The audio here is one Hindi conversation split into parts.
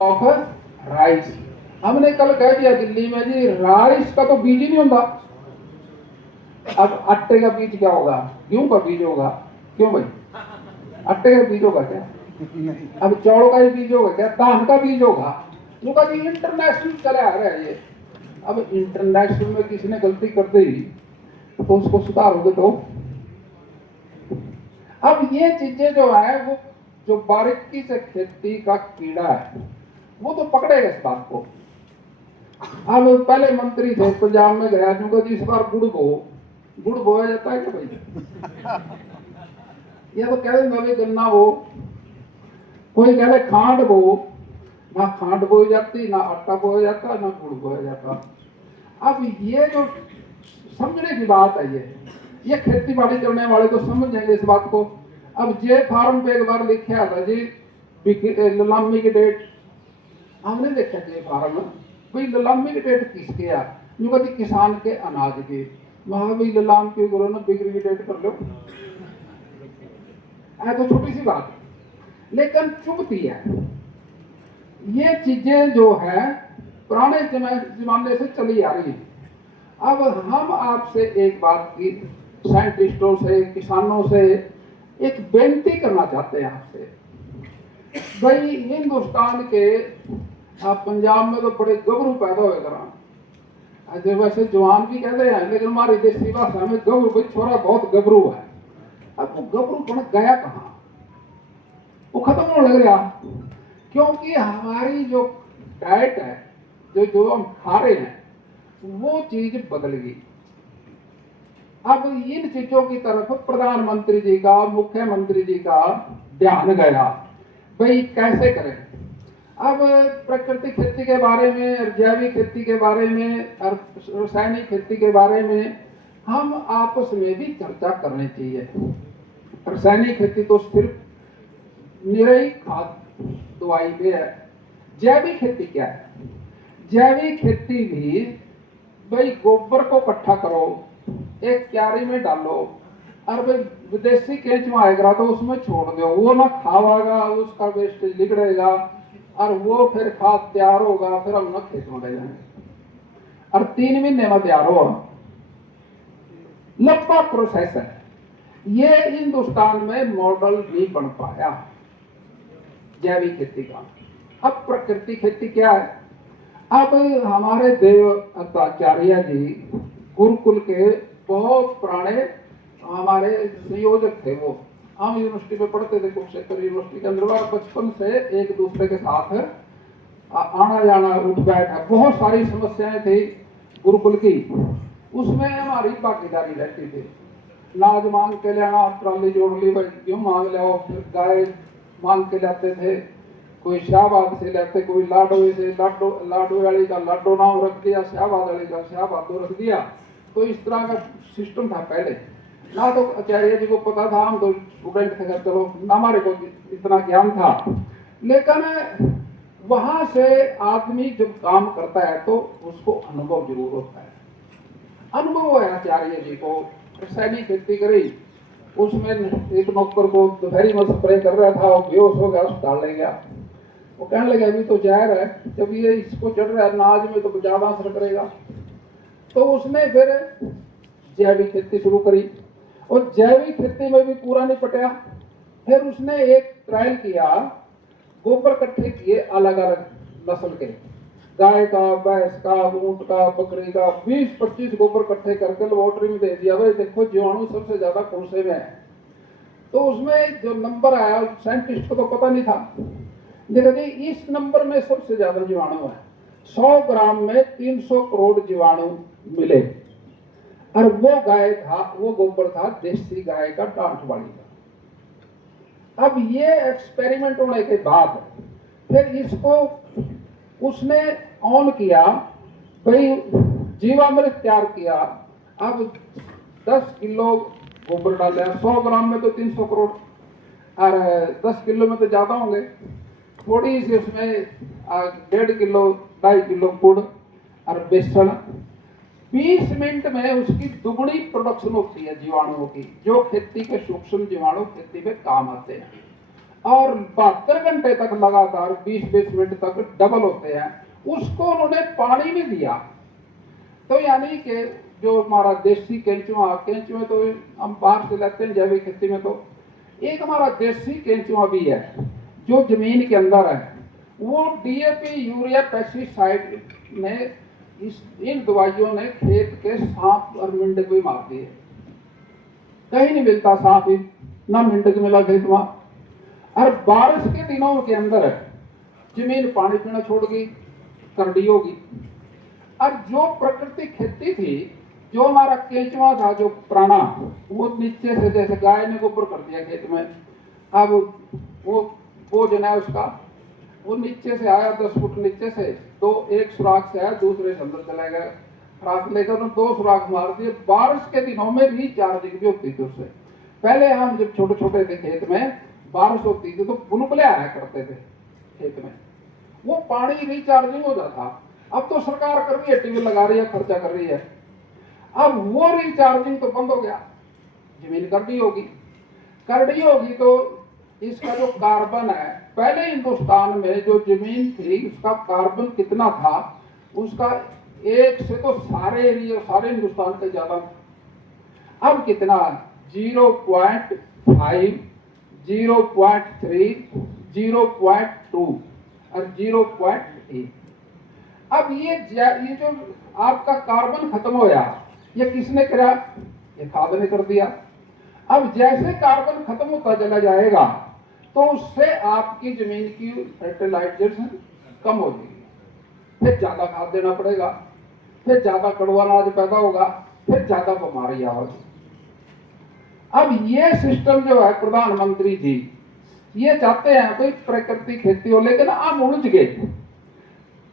Of rice. हमने कल कह दिया दिल्ली में जी राइस का तो बीज ही नहीं होता। अब आटे का बीज क्या होगा, गेहूं का बीज होगा, क्यों भाई? आटे का बीज होगा क्या? अब चौड़ का ही बीज होगा क्या? धान का बीज होगा? उनका जी इंटरनेशनल चला आ रहा है ये। अब इंटरनेशनल में किसी ने गलती कर दी तो उसको सुधारोगे तो? अब ये चीजें जो है वो जो बारीकी से खेती का कीड़ा है वो तो पकड़ेगा इस बात को। अब पहले मंत्री थे, पंजाब में गया जो इस बार गुड़ बोया जाता है क्या भाई? ये तो कह देंगे भाई गन्ना वो, कोई कह रहे खांड बो, ना खांड बोई जाती, ना आटा बोया जाता, ना गुड़ बोया जाता। अब ये जो समझने की बात है, ये खेती बाड़ी करने वाले तो समझ जाएंगे इस बात को। अब जे फार्म पे एक बार लिखा था जी नीलामी की डेट, हमने देखा जे फार्म भाई नीलामी की डेट किसके है? जो कहती किसान के अनाज के। वहां भी नीलाम क्यों करो ना, बिक्री की डेट कर लो। तो छोटी सी बात लेकिन चुभती है। ये चीजें जो है पुराने जमाने से चली आ रही है। अब हम आपसे एक बात की साइंटिस्टों से, किसानों से एक बेनती करना चाहते हैं आपसे। भाई हिंदुस्तान के पंजाब में तो बड़े गबरू पैदा हुए करा, वैसे जवान भी कहते हैं लेकिन हमारी देसी भाषा में गबरू, भाई छोरा बहुत गबरू है। अब वो गबरू पण गया कहाँ? वो खत्म होने लग गया, क्योंकि हमारी जो डाइट है, जो हम खा रहे हैं, वो चीज बदल गई। अब इन चीजों की तरफ प्रधानमंत्री जी का, मुख्यमंत्री जी का ध्यान गया, भाई कैसे करें। अब प्राकृतिक खेती के बारे में, जैविक खेती के बारे में और रासायनिक खेती के बारे में हम आपस में भी चर्चा करनी चाहिए। रासायनिक खेती तो सिर्फ निरई खाद दवाई पे है। जैविक खेती क्या है? जैविक खेती भी भाई गोबर को इकट्ठा करो, एक क्यारी में डालो और भाई विदेशी केंच में आएगा तो उसमें छोड़ दो, वो ना खावागा, उसका वेस्टेज निकलेगा और वो फिर खाद तैयार होगा, फिर हम ना खेत में ले जाएंगे और 3 महीने में तैयार होगा। लंबा प्रोसेस है ये। हिंदुस्तान में मॉडल नहीं बन पाया जैविक खेती का। अब प्राकृतिक खेती क्या है? अब हमारे देव आचार्य जी गुरुकुल के बहुत पुराने हमारे संयोजक थे। वो हम यूनिवर्सिटी में पढ़ते थे, कुरुक्षेत्र यूनिवर्सिटी के अंदर, बचपन से एक दूसरे के साथ आना जाना, उठ बैठ, बहुत सारी समस्याएं थी गुरुकुल की। उसमें हमारी भागीदारी रहती थी। नाज मांग के लेना, ट्राली जोड़ ली, भाई क्यों मांग लो, फिर गाय मांग के लाते थे, कोई शाहबाद से लेते, कोई लाडो से, लाडो वाली का लाडो नाम रख दिया, शाहबाद वाली का शाहबादो रख दिया। तो इस तरह का सिस्टम था पहले ना। तो आचार्य जी को पता था, हम तो स्टूडेंट थे, चलो हमारे को इतना ज्ञान था। लेकिन वहां से आदमी जब काम करता है तो उसको अनुभव जरूर होता है। अनुभव है आचार्य जी को। रासायनिक खेती करी, उसमें एक नौकर को दोपहरी में स्प्रे कर रहा था, वो बेहोश हो गया, अस्पताल ले गया। वो कहने लगे अभी तो जहर है, जब ये इसको चढ़ रहा है अनाज में तो ज्यादा असर करेगा। तो उसने फिर जैविक खेती शुरू करी और जैविक खेती में भी पूरा नहीं पटा। फिर उसने एक ट्रायल किया, गोबर इकट्ठे किए अलग अलग नस्ल के, गाय का, भैंस का, ऊंट का, बकरी का, 20-25 गोबर इकट्ठे करके लेबोरेटरी में दे दिया, भाई देखो जीवाणु सबसे ज्यादा कौन से में है। तो उसमें जो नंबर आया, साइंटिस्ट को तो पता नहीं था, देखा जी इस नंबर में सबसे ज्यादा जीवाणु है। 100 ग्राम में 300 करोड़ जीवाणु मिले और वो गाय था, वो गोबर था देसी गाय का, डांठ वाली का। अब ये एक्सपेरिमेंट होने के बाद फिर इसको उसने ऑन किया, भाई जीवामृत तैयार किया। अब 10 किलो गोबर डाले, 100 ग्राम में तो 300 करोड़ और 10 किलो में तो ज्यादा होंगे। थोड़ी सी उसमें 1.5 किलो 2.5 किलो गुड़ और बेसन। 20 मिनट में उसकी दुगनी प्रोडक्शन होती है जीवाणुओं की, जो खेती के सूक्ष्म जीवाणु खेती में काम आते हैं। और 72 घंटे तक लगातार 20-20 मिनट तक डबल होते हैं, उसको उन्होंने पानी में दिया। तो यानी कि जो हमारा देसी केंचुआ तो हम बाहर से लाते हैं जैविक खेती में, तो एक हमारा देसी केंचुआ भी है जो जमीन के अंदर है, वो डीएपी यूरिया पेस्टिसाइड ने इन दवाइयों ने खेत के सांप और मेंढक भी मार दिए। कहीं नहीं मिलता सांप ही, ना मेंढक मिला खेत में। और बारिश के दिनों के अंदर जमीन पानी पीना छोड़ गई, करड़ी होगी। और जो प्राकृतिक खेती थी, जो हमारा केंचुआ था जो पुराना, वो नीचे से जैसे गाय ने ऊपर कर दिया खेत में, अब वो जो है उसका वो नीचे से आया 10 फुट नीचे से, तो एक सुराख से आया, दूसरे से अंदर चला गया, रात लेकर उन्होंने 2 सुराख मार दिए। बारिश के दिनों में रिचार्जिंग भी होती थी उससे। पहले हम जब छोटे छोटे थे खेत में, बारिश होती थी तो बुलबुले आया करते थे खेत में, वो पानी रिचार्जिंग हो जाता। अब तो सरकार कर रही है, टीवी लगा रही है, खर्चा कर रही है, अब वो रिचार्जिंग तो बंद हो गया, जमीन करड़ी होगी तो इसका जो कार्बन है, पहले हिंदुस्तान में जो जमीन थी उसका कार्बन कितना था, उसका 1 से तो सारे एरिया सारे हिंदुस्तान से ज्यादा, अब कितना 0.5, 0.3, 0.2 और 0.8। अब ये जो आपका कार्बन खत्म हो गया, ये किसने करा? ये खाद ने कर दिया। अब जैसे कार्बन खत्म होता चला जाएगा तो उससे आपकी जमीन की फर्टिलाइजेशन कम हो जाएगी, फिर ज्यादा खाद देना पड़ेगा, फिर ज्यादा कड़वा अनाज पैदा होगा, फिर ज्यादा बीमारी आएगी। अब ये सिस्टम जो है प्रधानमंत्री जी ये चाहते हैं कोई प्राकृतिक खेती हो, लेकिन हम उलझ गए।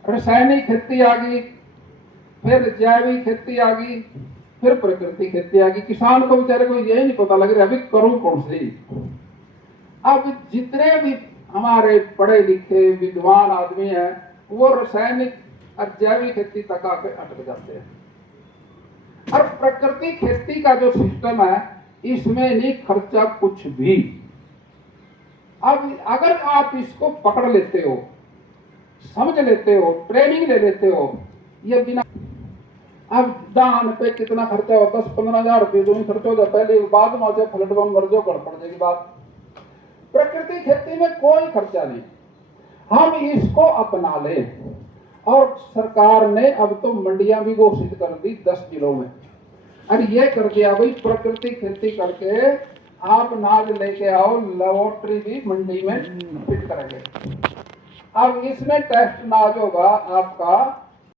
रासायनिक खेती आ गई, फिर जैविक खेती आ गई, फिर प्राकृतिक खेती आ गई। किसान को बेचारे को यही नहीं पता लग रहा अभी करूं कौन सी। अब जितने भी हमारे पढ़े लिखे विद्वान आदमी हैं वो रासायनिक और जैविक खेती तक आकर अटक जाते हैं। और प्राकृतिक खेती का जो सिस्टम है इसमें नहीं खर्चा कुछ भी। अब अगर आप इसको पकड़ लेते हो, समझ लेते हो, ट्रेनिंग ले लेते हो, ये बिना अब दान पे कितना खर्चा होता, 10-15 हजार रुपये जो खर्चा हो जाता है, बाद में फ्लड बम मर जाओ गड़पड़ जाएगी बात। प्रकृति खेती में कोई खर्चा नहीं, हम इसको अपना लें। और सरकार ने अब तो मंडियां भी घोषित कर दी 10 जिलों में, और ये कर दिया भाई प्रकृति खेती करके आप अनाज लेके आओ, लेबोरेटरी भी मंडी में फिट करेंगे। अब इसमें टेस्ट अनाज होगा आपका